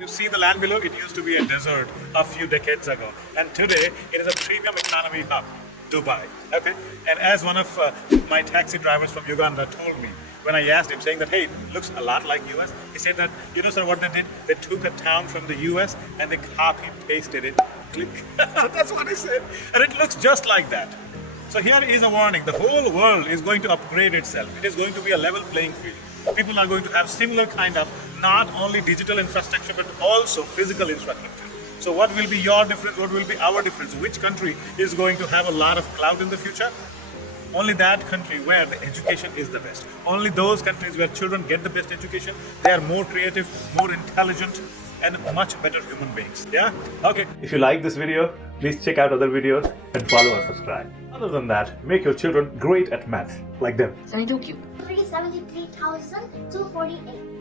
You see the land below, it used to be a desert a few decades ago. And today, it is a premium economy hub, Dubai. Okay? And as one of my taxi drivers from Uganda told me, when I asked him, saying that, hey, it looks a lot like US, he said that, you know, sir, what they did? They took a town from the US and they copy-pasted it. Click. That's what he said. And it looks just like that. So here is a warning. The whole world is going to upgrade itself. It is going to be a level playing field. People are going to have similar kind of not only digital infrastructure but also physical infrastructure. So what will be your difference? What will be our difference? Which country is going to have a lot of cloud in the future? Only that country where the education is the best. Only those countries where children get the best education, they are more creative, more intelligent, and much better human beings. Yeah? Okay. If you like this video, please check out other videos and follow or subscribe. Other than that, make your children great at math, like them. 72 cube. 373,248.